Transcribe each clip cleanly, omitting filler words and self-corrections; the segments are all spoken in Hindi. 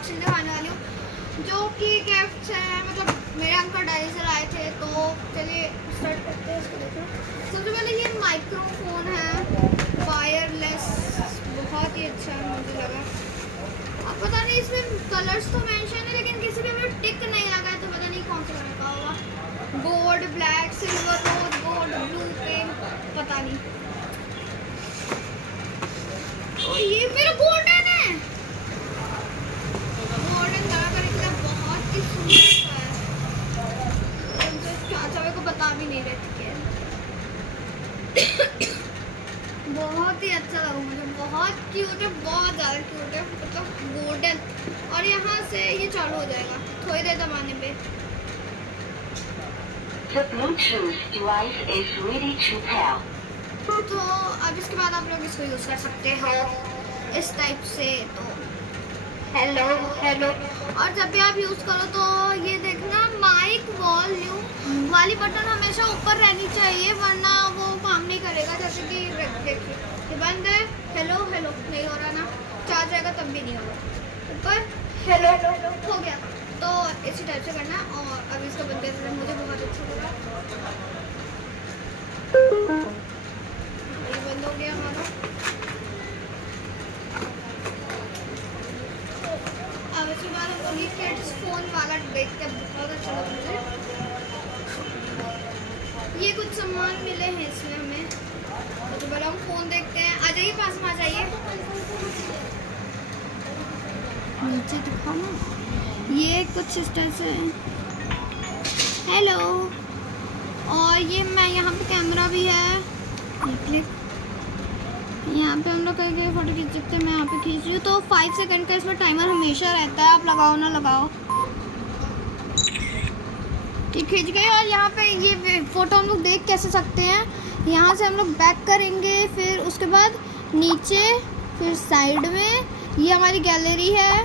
अनबॉक्सिंग दिखाने वाली हूँ जो कि गिफ्ट है। मतलब मेरे अंकल डायरी से लाए थे, तो चलिए स्टार्ट करते हैं इसको। देखो सबसे पहले ये माइक्रोफोन है वायरलेस, बहुत ही अच्छा मुझे लगा। अब पता नहीं इसमें कलर्स तो मेंशन है लेकिन किसी भी में टिक नहीं लगा है, तो पता नहीं कौन सा कलर का होगा। Gold, black, silver, rose gold, blue, pink, पता नहीं। ओ ये मेरा गोल्डन है, गोल्डन कलर का निकला, बहुत ही सुंदर है। चाचा मेरे को बता भी नहीं रहे थे। बहुत ही अच्छा लगा मुझे, बहुत क्यूट है, बहुत ज़्यादा क्यूट है, मतलब गोल्डन। और यहाँ से ये चालू हो जाएगा थोड़ी देर दबाने पे। The Bluetooth device is ready to pair. तो अब इसके बाद आप लोग इसको यूज़ कर सकते हो इस टाइप से। तो हेलो हेलो, और जब भी आप यूज़ करो तो ये देखना माइक वॉल्यूम वाली बटन हमेशा ऊपर रहनी चाहिए, वरना वो काम नहीं करेगा। जैसे कि देखिए ये बंद है, हेलो हेलो नहीं हो रहा ना, चार्ज आएगा तब भी नहीं होगा। ऊपर हेलो हो गया, तो इसी टाइप से करना। और अब इसको बंद करना मुझे बहुत अच्छा लगा। ये बंद हो गया हमारा। अब इसके बाद हम लोग ये किड्स फोन वाला देख के बहुत अच्छा लगा मुझे। ये कुछ सामान मिले हैं इसमें हमें, तो पहले हम फोन देखते हैं। आ जाइए, पास में आ जाइए, नीचे दिखाओ ना। ये कुछ इस तरह से हेलो, और ये मैं यहाँ पे कैमरा भी है, क्लिक यहाँ पे हम लोग करके फोटो खींच सकते हैं। मैं यहाँ पे खींच रही हूँ, तो 5 सेकंड का इसमें टाइमर हमेशा रहता है, आप लगाओ ना लगाओ। ये खींच गए, और यहाँ पे ये फ़ोटो हम लोग देख कैसे सकते हैं। यहाँ से हम लोग बैक करेंगे, फिर उसके बाद नीचे, फिर साइड में ये हमारी गैलरी है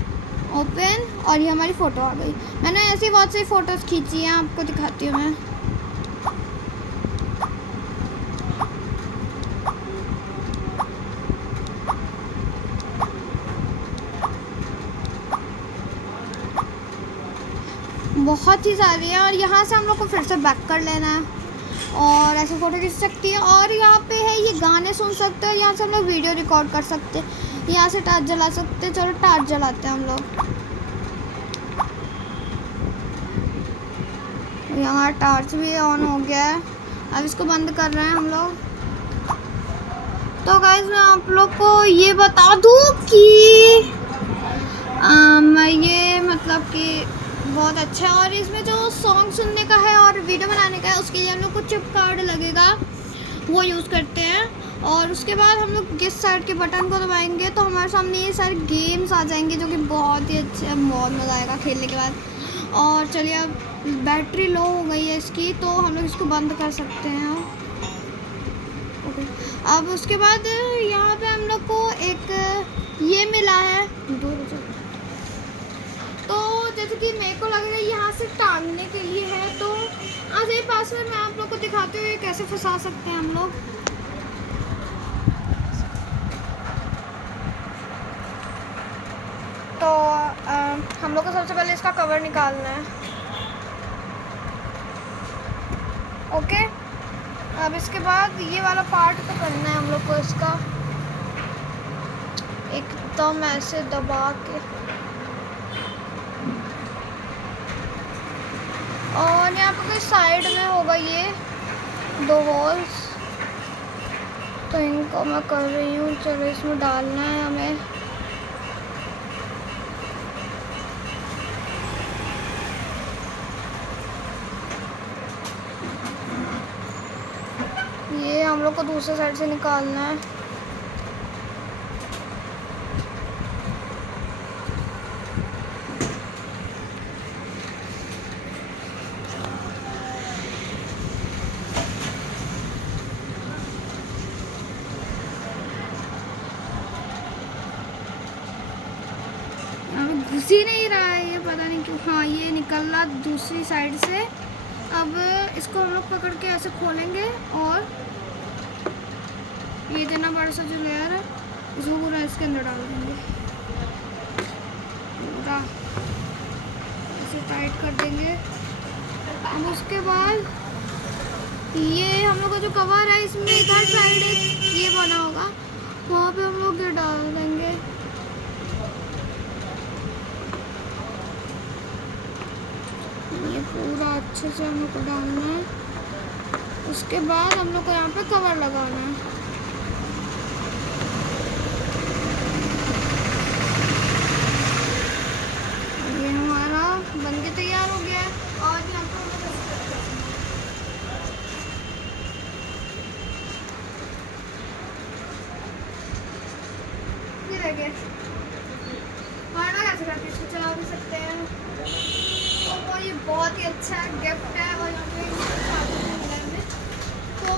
ओपन, और ये हमारी फ़ोटो आ गई। मैंने ऐसी बहुत सी फ़ोटोज़ खींची हैं, आपको दिखाती हूँ मैं। बहुत ही सारी है, और यहाँ से हम लोग को फिर से बैक कर लेना है, और ऐसे फ़ोटो खींच सकती है। और यहाँ पे है ये गाने सुन सकते हैं, यहाँ से हम लोग वीडियो रिकॉर्ड कर सकते हैं, यहाँ से टार्च जला सकते हैं। चलो टार्च जलाते हैं हम लोग। यहाँ टार्च भी ऑन हो गया है, अब इसको बंद कर रहे हैं हम लोग। तो गाइस मैं आप लोग को ये बता दूँ कि ये मतलब कि बहुत अच्छा है, और इसमें जो सॉन्ग सुनने का है और वीडियो बनाने का है, उसके लिए हम लोग को चिप कार्ड लगेगा, वो यूज़ करते हैं। और उसके बाद हम लोग इस साइड के बटन को दबाएंगे तो हमारे सामने ये सारे गेम्स आ जाएंगे, जो कि बहुत ही अच्छे हैं, बहुत मज़ा आएगा खेलने के बाद। और चलिए, अब बैटरी लो हो गई है इसकी, तो हम लोग इसको बंद कर सकते हैं। ओके, अब उसके बाद यहाँ पे हम लोग को एक ये मिला है, तो जैसे कि मेरे को लग रहा है यहाँ से टांगने के लिए है। तो आज ये पासवर्ड मैं आप लोग को दिखाते हुए कैसे फंसा सकते हैं हम लोग। तो हम लोग को सबसे पहले इसका कवर निकालना है। ओके, अब इसके बाद ये वाला पार्ट तो करना है हम लोग को, इसका एकदम ऐसे दबा के, और यहाँ पे कोई साइड में होगा ये 2 होल्स, तो इनको मैं कर रही हूँ। चलो इसमें डालना है हमें। ये हम लोग को दूसरे साइड से निकालना है। घुस ही नहीं रहा है ये, पता नहीं क्यों। हाँ, ये निकल रहा दूसरी साइड से। अब इसको हम लोग पकड़ के ऐसे खोलेंगे, और ये इतना बड़ा सा जो लेयर है इसको पूरा इसके अंदर डाल देंगे। पूरा इसे टाइट कर देंगे। अब उसके बाद ये हम लोग का जो कवर है इसमें इधर साइड एक ये बना होगा, वहाँ पे हम लोग ये डाल देंगे। ये पूरा अच्छे से हम लोग को डालना है। उसके बाद हम लोग को यहाँ पे कवर लगाना है। ये हमारा बन के तैयार हो गया है। और यहाँ पे हम लोग ये देखिए हमारा कैसे करके इसको चला भी सकते हैं। तो ये बहुत ही अच्छा गिफ्ट है और यहाँ पे मिला है। तो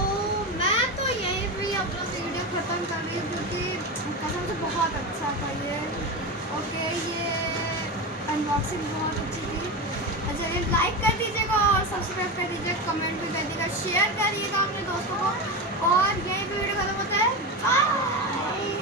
मैं तो यहीं पे ही अपना वीडियो ख़त्म कर रही हूँ क्योंकि कसम से बहुत अच्छा था ये। ओके, ये अनबॉक्सिंग बहुत अच्छी थी। चलिए लाइक कर दीजिएगा और सब्सक्राइब कर दीजिएगा, कमेंट भी कर दीजिएगा, शेयर करिएगा अपने दोस्तों को। और यहीं पे वीडियो खत्म होता है। बाय।